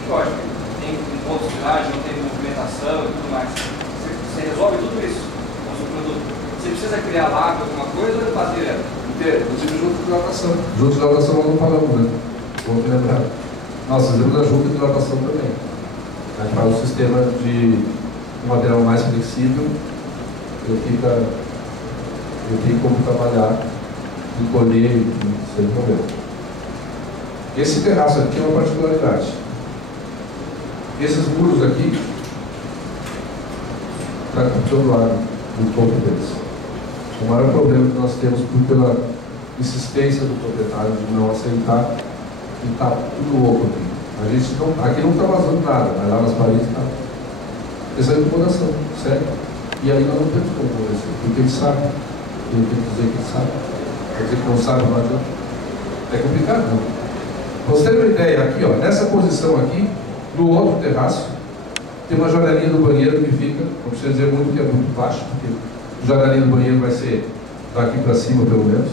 Lógico, tem pontos de laje, não tem movimentação e tudo mais. Você resolve tudo isso com o seu produto. Você precisa criar lago, alguma coisa, ou ele faz direto? Inclusive junto de hidratação. Junto de hidratação nós não falamos, né? Vamos lembrar. Nós fazemos a junta de hidratação também. A gente faz um sistema de um material mais flexível, ele tem como trabalhar, encolher, sem problema. Esse terraço aqui é uma particularidade. Esses muros aqui, está captando água do topo deles. O maior problema que nós temos pela insistência do proprietário de não aceitar e está tudo louco aqui. A gente não, aqui não está vazando nada, mas lá nas paredes está. Essa é a incomodação, sério. E aí nós não temos como conversar, porque ele sabe. Ele tem que dizer que ele sabe. Quer dizer que não sabe, não adianta. É complicado, não. Pra você ter uma ideia, aqui, ó, nessa posição aqui, no outro terraço, tem uma janelinha do banheiro que fica, não precisa dizer muito que é muito baixo, porque a janelinha do banheiro vai ser daqui para cima, pelo menos.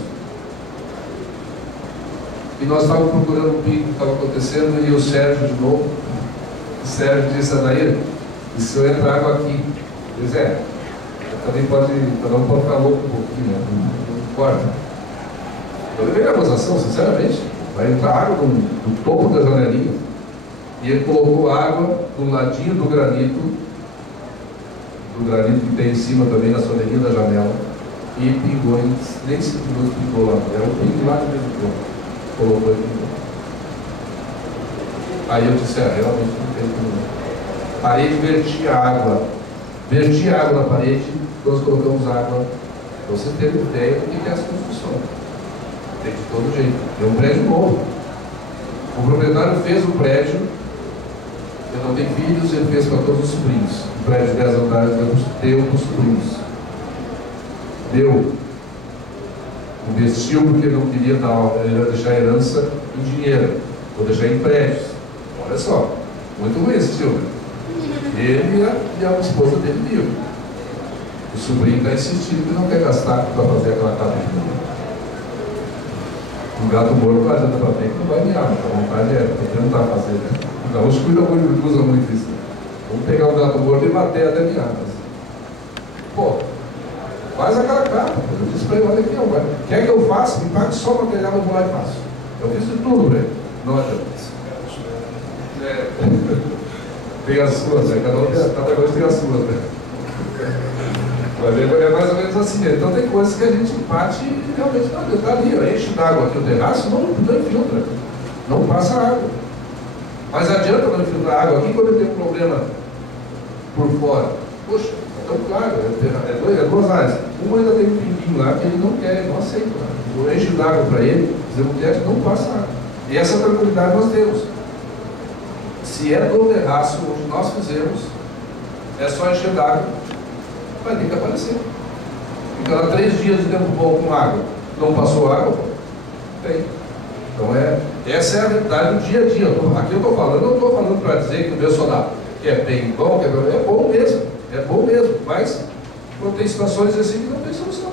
E nós estávamos procurando o pico que estava acontecendo, e o Sérgio de novo, o Sérgio disse a Daíra, e se eu entrar água aqui? Pois é, também pode, cada um pode ficar louco um pouquinho, né? Não importa. Eu levei a acusação, sinceramente, vai entrar água no topo da janelinha, e ele colocou água do ladinho do granito que tem em cima também, na soleirinha da janela, e pingou, nem 5 minutos pingou lá, era um pingo lá de mesmo ponto. Colocou e pingou. Aí eu disse, realmente não tem como. A parede vertia água na parede, nós colocamos água, para você ter uma ideia do que é essa construção. Tem de todo jeito. É um prédio novo. O proprietário fez o prédio, ele não tem filhos, ele fez para todos os sobrinhos. O prédio de 10 andares deu para os sobrinhos. Deu. Investiu porque não queria deixar herança em dinheiro, vou deixar em prédios. Olha só, muito ruim esse Silvio. Ele e a esposa dele viram. O sobrinho está insistindo que não quer gastar para fazer aquela casa de novo. Um gato morto não adianta para frente, não vai miar, mas a vontade é tentar fazer. Né? Não, os cuidadores usa muito isso. Vamos pegar o gato morto e bater até miar. Mas... Pô, faz aquela capa. Eu disse para ele, olha aqui, ó, quer que eu faça? Me pague só o material, eu vou lá e faço. Eu fiz de tudo para ele. Não adianta. Tem as suas, né? Cada coisa tem as suas, né? Mas é mais ou menos assim. Então tem coisas que a gente bate e realmente não, está ali, ó, enche d'água aqui o terraço, não infiltra. Não passa água. Mas adianta não infiltrar água aqui quando tem um problema por fora. Poxa, então claro, é duas áreas. Uma ainda tem um pinguinho lá que ele não quer, ele não aceita. Eu encho d'água para ele, dizer não passa água. E essa tranquilidade nós temos. Se é do terraço onde nós fizemos, é só encher d'água, vai ter que aparecer. Fica lá 3 dias de tempo bom com água, não passou água, tem. Então essa é a realidade do dia a dia. Aqui eu estou falando, não estou falando para dizer que o meu solar que é bem bom, que é bom mesmo, mas não tem situações assim que não tem solução.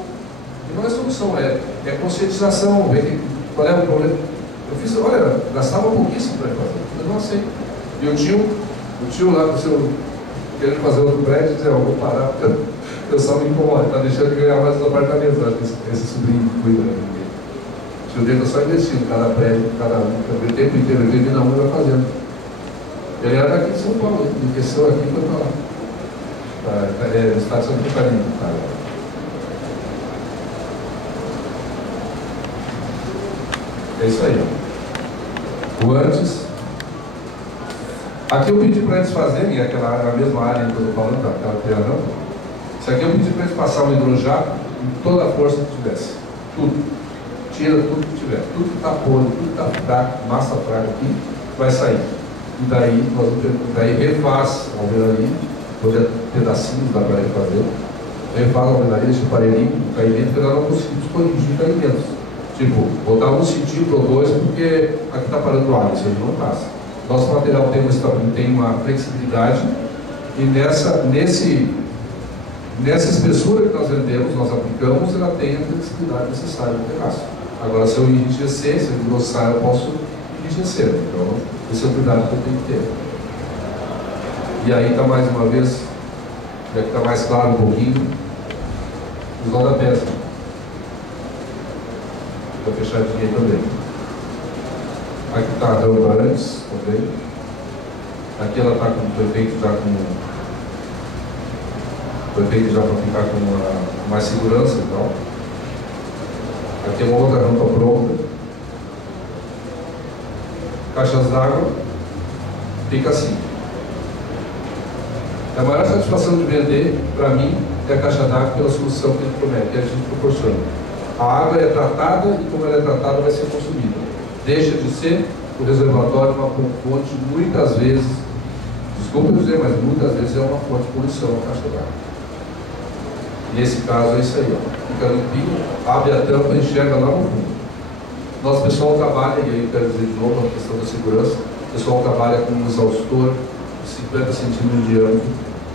E não é solução, é conscientização, ver qual é o problema. Eu fiz, olha, gastava pouquíssimo para fazer, eu não aceito. E o tio lá do seu querendo fazer outro prédio, dizer, vou parar, porque eu só me incomodo, está deixando de ganhar mais os apartamentos, acho que esse sobrinho cuida. O tio dele está só investindo, cada prédio, o tempo inteiro, ele vive na rua e vai fazendo. Ele era daqui de São Paulo, ele enriqueceu aqui e foi para lá. No estado de Santa Catarina. É isso aí, ó. O antes. Aqui eu pedi para eles fazerem, a mesma área que eu estou falando, aquela triângulo. Isso aqui eu pedi para eles passar um hidrojato em toda a força que tivesse. Tudo. Tira tudo que tiver. Tudo que está podre, tudo que está fraco, massa fraca aqui, vai sair. E daí refaz a alvenaria, onde pedacinhos dá para refazer. Refaz a alvenaria, deixa o aparelhinho, o caimento, porque nós não conseguimos corrigir caímentos. Tipo, botar um centímetro ou 2, porque aqui está parando água, isso aí não passa. Nosso material tem uma flexibilidade e nessa espessura que nós vendemos, nós aplicamos, ela tem a flexibilidade necessária no terraço. Agora, se eu enrijecer, se eu engrossar, eu posso enrijecer. Então, esse é o cuidado que eu tenho que ter. E aí está mais uma vez, já que está mais claro um pouquinho, os rodapés. Está fechadinho aí também. Aqui está a rampa antes também. Aqui ela está foi feito já para ficar com mais segurança e tal. Aqui é uma outra rampa pronta. Caixas d'água fica assim. A maior satisfação de vender, para mim, é a caixa d'água pela solução que ele promete, que a gente proporciona. A água é tratada e como ela é tratada vai ser consumida. Deixa de ser o reservatório uma fonte, muitas vezes, desculpa eu dizer, mas muitas vezes é uma fonte de poluição a caixa d'água. Nesse caso é isso aí, ó. Fica limpinho, abre a tampa e enxerga lá no fundo. Nosso pessoal trabalha, e aí quero dizer de novo a questão da segurança, o pessoal trabalha com um exaustor de 50 centímetros de diâmetro,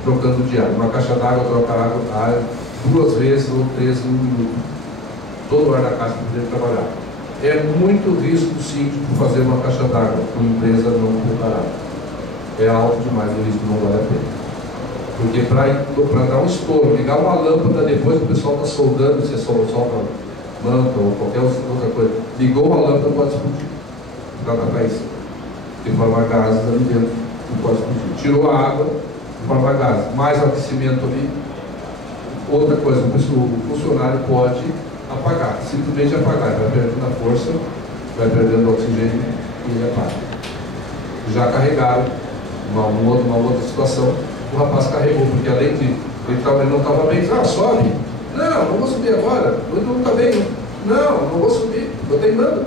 trocando diário. Uma caixa d'água troca água 2 vezes ou 3 em 1 minuto. Todo o ar da casa para poder trabalhar. É muito risco do síndico fazer uma caixa d'água com empresa não preparada. É alto demais, o risco não vale a pena. Porque para dar um estouro, ligar uma lâmpada depois que o pessoal está soldando, se é solta manta ou qualquer outra coisa, ligou uma lâmpada, pode explodir. Dá para isso. Tem forma gases ali dentro, não pode explodir. Tirou a água, forma gases. Mais aquecimento ali. Outra coisa, o funcionário pode apagar, simplesmente apagar, vai perdendo a força, vai perdendo o oxigênio e ele apaga. Já carregaram uma outra situação, o rapaz carregou, porque além de ele não estava bem, sobe, não vou subir agora, ele não está bem, não vou subir, estou teimando.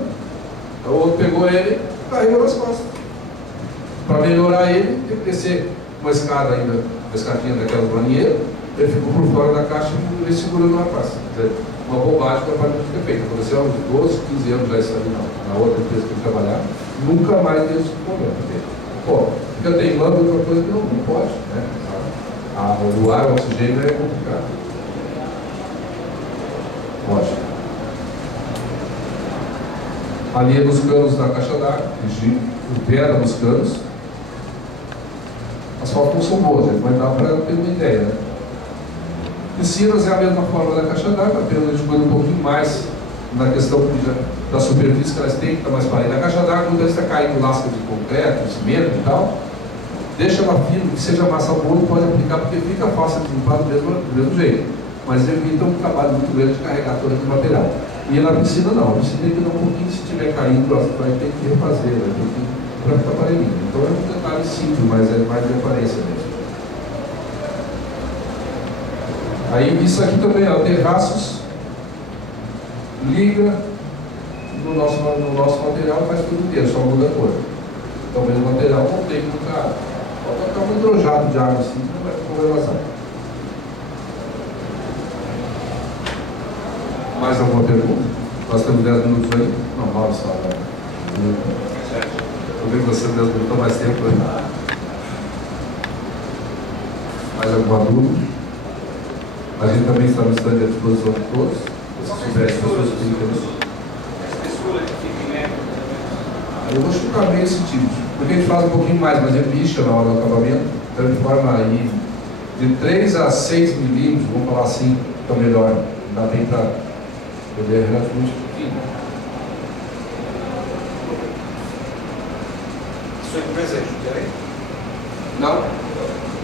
O outro pegou ele e carregou nas costas. Para melhorar ele, tem que descer uma escada ainda, uma escadinha daquelas maninheiras, ele ficou por fora da caixa e ele segurando o rapaz. Quer dizer, uma bobagem que a parte fica feita. Aconteceu há uns 12, 15 anos já isso ali na outra empresa que ele trabalhava, nunca mais deu esse problema. Pô, fica teimando outra coisa que não pode, né? O ar, o oxigênio é complicado. Ótimo. Ali é nos canos da caixa d'água, pedra nos canos. As fotos não são boas, gente, mas dá para ter uma ideia, né? Piscinas é a mesma forma da caixa d'água, apenas a gente põe um pouquinho mais na questão da superfície que elas têm, que está mais parede. A caixa d'água, quando está caindo lasca de concreto, de cimento e tal, deixa ela fina, que seja massa boa, pode aplicar, porque fica fácil de limpar do mesmo jeito. Mas evita um trabalho muito grande de carregar todo aquele material. E na piscina não, a piscina tem que dar um pouquinho, se estiver caindo, vai ter que refazer, vai ter que para ficar parelhinho. Então é um detalhe simples, mas é mais de aparência mesmo. Aí isso aqui também, ó, terraços, liga no nosso material, faz tudo inteiro, só muda a cor. Então o mesmo material não tem muita água. Pode ficar um hidrojado de água assim, não vai ficar vazar. Mais alguma pergunta? Nós temos 10 minutos aí? Não, 9 só. Estou vendo que você 10 minutos mais tempo aí. Mais alguma dúvida? A gente também está no stand à disposição de todos. Se tiver pessoas que têm interesse. Eu vou chutar meio centímetro, porque a gente faz um pouquinho mais, mas ele lixa na hora do acabamento, então ele forma aí de 3 a 6 milímetros, vamos falar assim, então melhor. Dá bem para poder relativamente pouquinho. Sua empresa é Jundiaí? Não.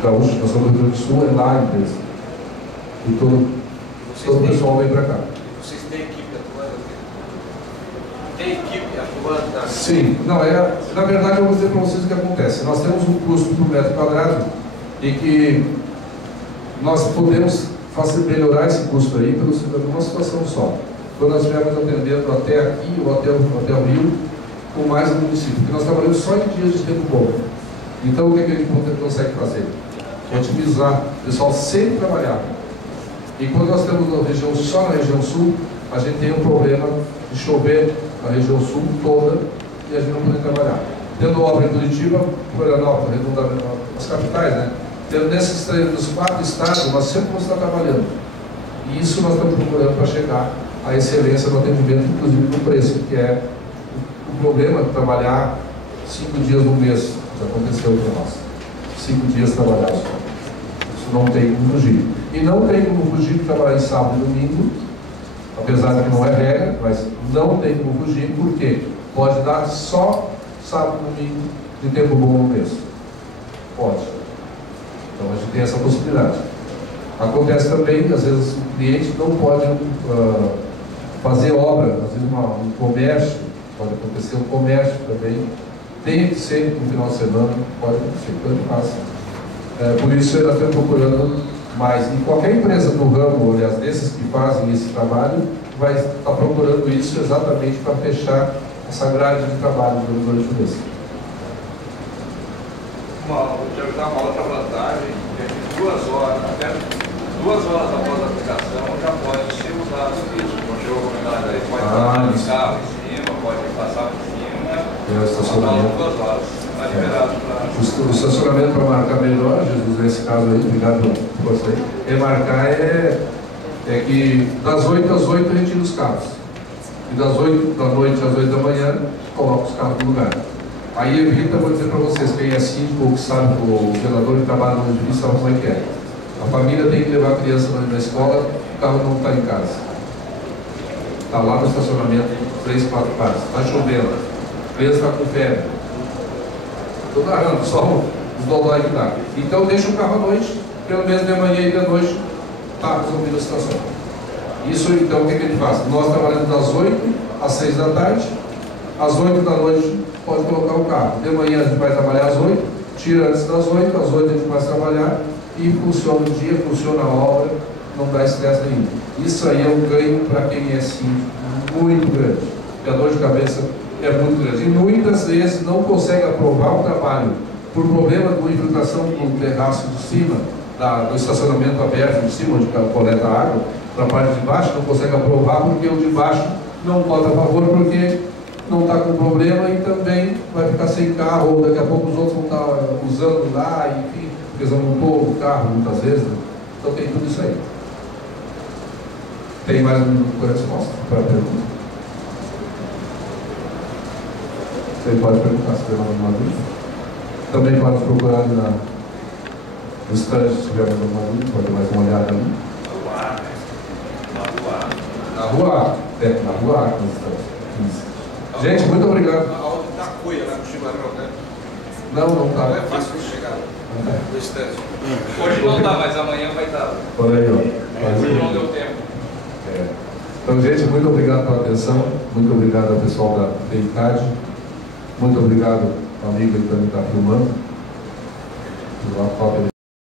Gaúcho, nós somos do Rio Grande do Sul, é lá a empresa. E todo o pessoal vem para cá. Vocês têm equipe atuando aqui? Tem equipe atuando? Sim. Não, na verdade eu vou dizer para vocês o que acontece. Nós temos um custo por metro quadrado e que nós podemos melhorar esse custo aí por uma situação só. Quando nós estivermos atendendo até aqui ou até o Rio, com mais um município. Porque nós trabalhamos só em dias de tempo bom. Então o que a gente consegue fazer? Otimizar. O pessoal sempre trabalhar. E quando nós temos só na região sul, a gente tem um problema de chover na região sul toda e a gente não poder trabalhar. Tendo obra em Curitiba, Florianópolis, arredondamento, as capitais, né? Tendo nos 4 estados, nós sempre vamos estar trabalhando. E isso nós estamos procurando para chegar à excelência no atendimento, inclusive no preço, que é o problema de trabalhar 5 dias no mês. Já aconteceu para nós. 5 dias trabalhados. Isso não tem como fugir. E não tem como fugir de trabalhar em sábado e domingo, apesar de que não é regra, mas não tem como fugir, porque pode dar só sábado e domingo de tempo bom no mês. Pode. Então a gente tem essa possibilidade. Acontece também, às vezes, o cliente não pode fazer obra, às vezes um comércio, pode acontecer um comércio também, tem que ser no final de semana, pode acontecer, tanto faz. Por isso nós estamos procurando mais. E qualquer empresa do ramo, aliás, desses que fazem esse trabalho, vai estar procurando isso exatamente para fechar essa grade de trabalho durante o mês. Já dá uma outra vantagem, que 2 horas, até 2 horas após a aplicação, já pode ser usado o serviço. Como chegou a comentar aí, pode passar no carro em cima, pode passar por cima. O estacionamento. 2 horas. Está liberado para. O estacionamento para marcar melhor, Jesus, nesse caso aí, obrigado por você. Marcar é que das 8 às 8 a gente tira os carros. E das 8 da noite às 8 da manhã, coloca os carros no lugar. Aí evita, vou dizer para vocês, quem é síndico ou que sabe, o vereador que trabalha no edifício sabe como é que é. A família tem que levar a criança na escola, o carro não está em casa. Está lá no estacionamento, 3, 4 carros. Está chovendo, a criança está com febre. Estou narrando, só os dodói que dá. Então deixa o carro à noite, pelo menos de manhã e de noite está resolvida a situação. Isso então o que a gente faz? Nós trabalhamos das 8 às 6 da tarde, às 8 da noite pode colocar o carro. De manhã a gente vai trabalhar às 8, tira antes das 8, às 8 a gente começa a trabalhar e funciona o dia, funciona a obra, não dá estresse nenhum. Isso aí é um ganho para quem é síndico muito grande. Porque a dor de cabeça é muito grande. E muitas vezes não consegue aprovar o trabalho por problema de infiltração do terraço de cima, do estacionamento aberto de cima, onde coleta a água, da parte de baixo, não consegue aprovar porque o de baixo não vota a favor, porque não está com problema e também vai ficar sem carro, ou daqui a pouco os outros vão estar usando lá, enfim, porque eles não montou o carro muitas vezes, né? Então tem tudo isso aí. Tem mais uma resposta para a pergunta? Você pode perguntar se tiver alguma dúvida. Também pode procurar no estande se tiver alguma dúvida, pode dar mais uma olhada ali. Na rua A, na rua A que nós estamos. Gente, muito obrigado. A outra está cuia, né? No Chimarrão, né? Não está. Não é fácil de chegar no estande. Hoje não está, mas amanhã vai estar. Por aí, ó. Hoje não deu tempo. Então, gente, muito obrigado pela atenção. Muito obrigado ao pessoal da FEICAD. Muito obrigado ao amigo que também está filmando.